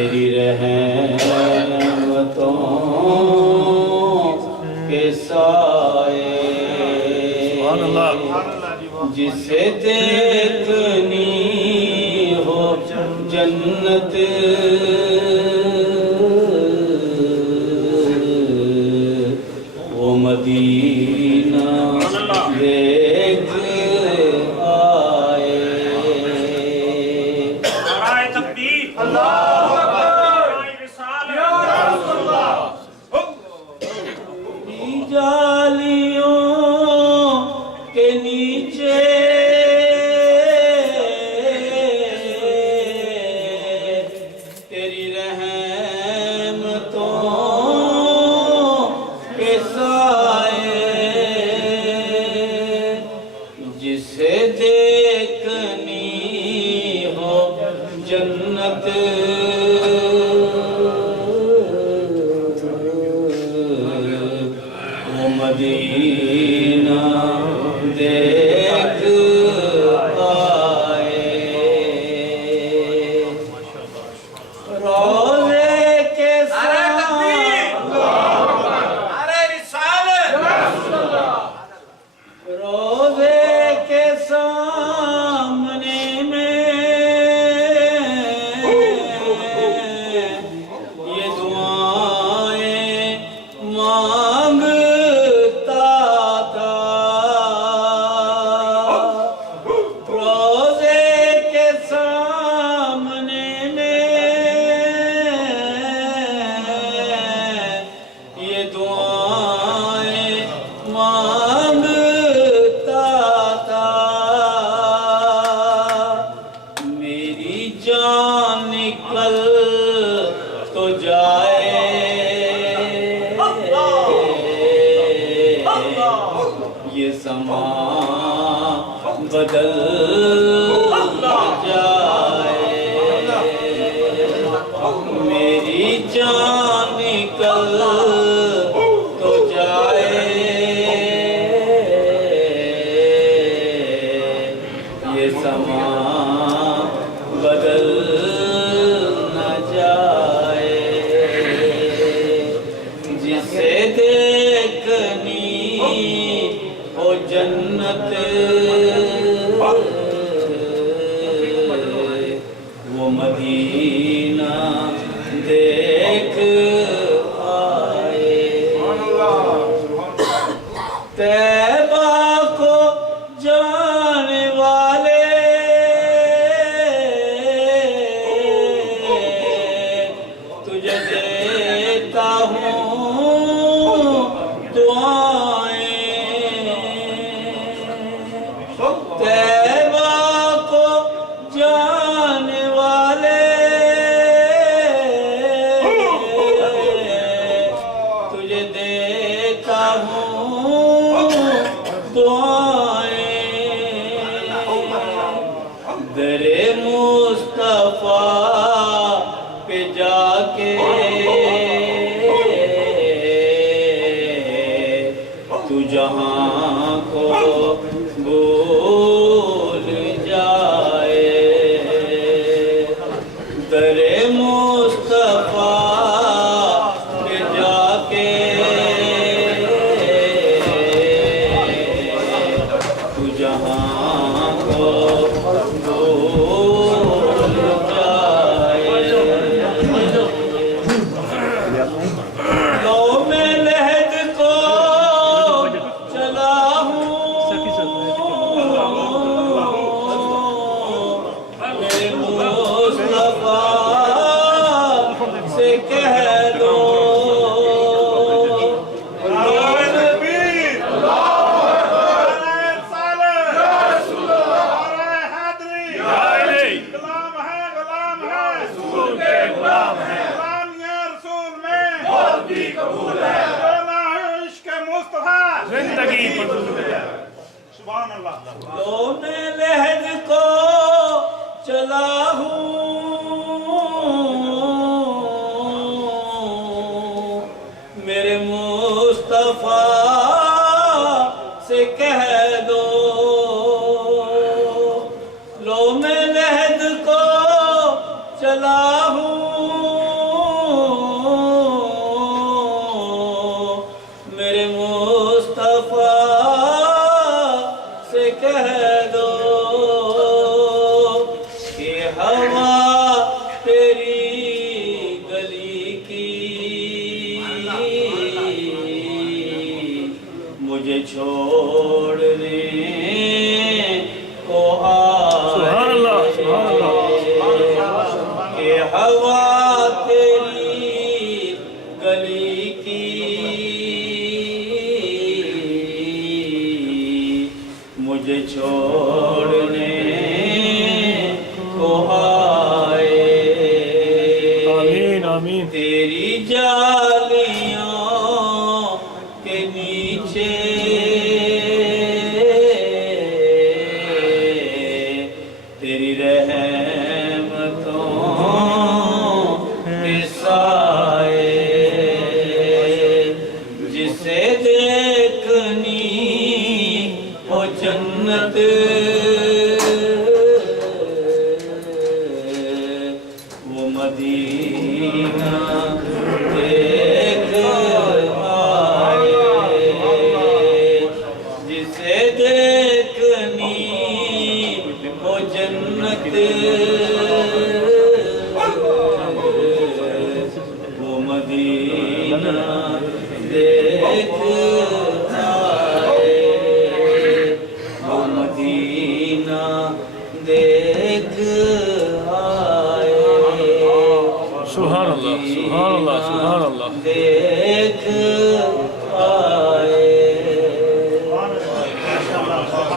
तेरी रहमतों के साए जिसे देखनी हो जन्नत वो मदीना देख आए। नाराए तकबीर, अल्लाहू नाराए रिसालत। जालियों के नीचे तेरी रहमतों के साए जिसे देखनी हो जन्नत वो मदीना देख आए। रोज़े के नाराए रिसालत। रोज़े के सामने में ये दुआएं मांगता था। रोज़े के सामने में ये दुआएं मांगता था। मेरी जान निकल तो जाए ये समा बदल जाए। मेरी जान निकल तो जाए ये समा बदल न जाए। जिसे देखनी हो जन्नत वो मदीना देख आए। तैबा को जाने वाले तुझे देता हूँ दुआएं। तैबा को जाने वाले तुझे देता हूँ दुआएं। दरे मुस्तफा पे जाके तू जहाँ को भूल जाए। दरे मुस्तफा पे जाके तू जहाँ को भूल जाए। लो मैं लहद को चला हूँ मेरे मुस्तफा से कह दो। नाराए तकबीर, नाराए रिसालत, नाराए हैदरी। गुलाम है, गुलाम है, रसूल के गुलाम है। गुलामिया रसूल में मौत भी कबूल है। रोना है इश्क मुस्तफा, जिंदगी फजूल है। सुभान अल्लाह। लो मैं लहद को चला हूँ मेरे मुस्तफा से कह दो। लो मैं लहद को चला हूँ छोड़ने को आए कि हवा तेरी गली की मुझे छोड़ने को आए। आमीन आमीन। तेरी जालियों के नीचे तेरी रहमतों के साए जिसे देखनी हो जन्नत वो मदीना देख आए जिसे देखनी हो जन्नत वो मदीना देख आए वो मदीना देख आए सुभान अल्लाह सुभान अल्लाह सुभान अल्लाह। देख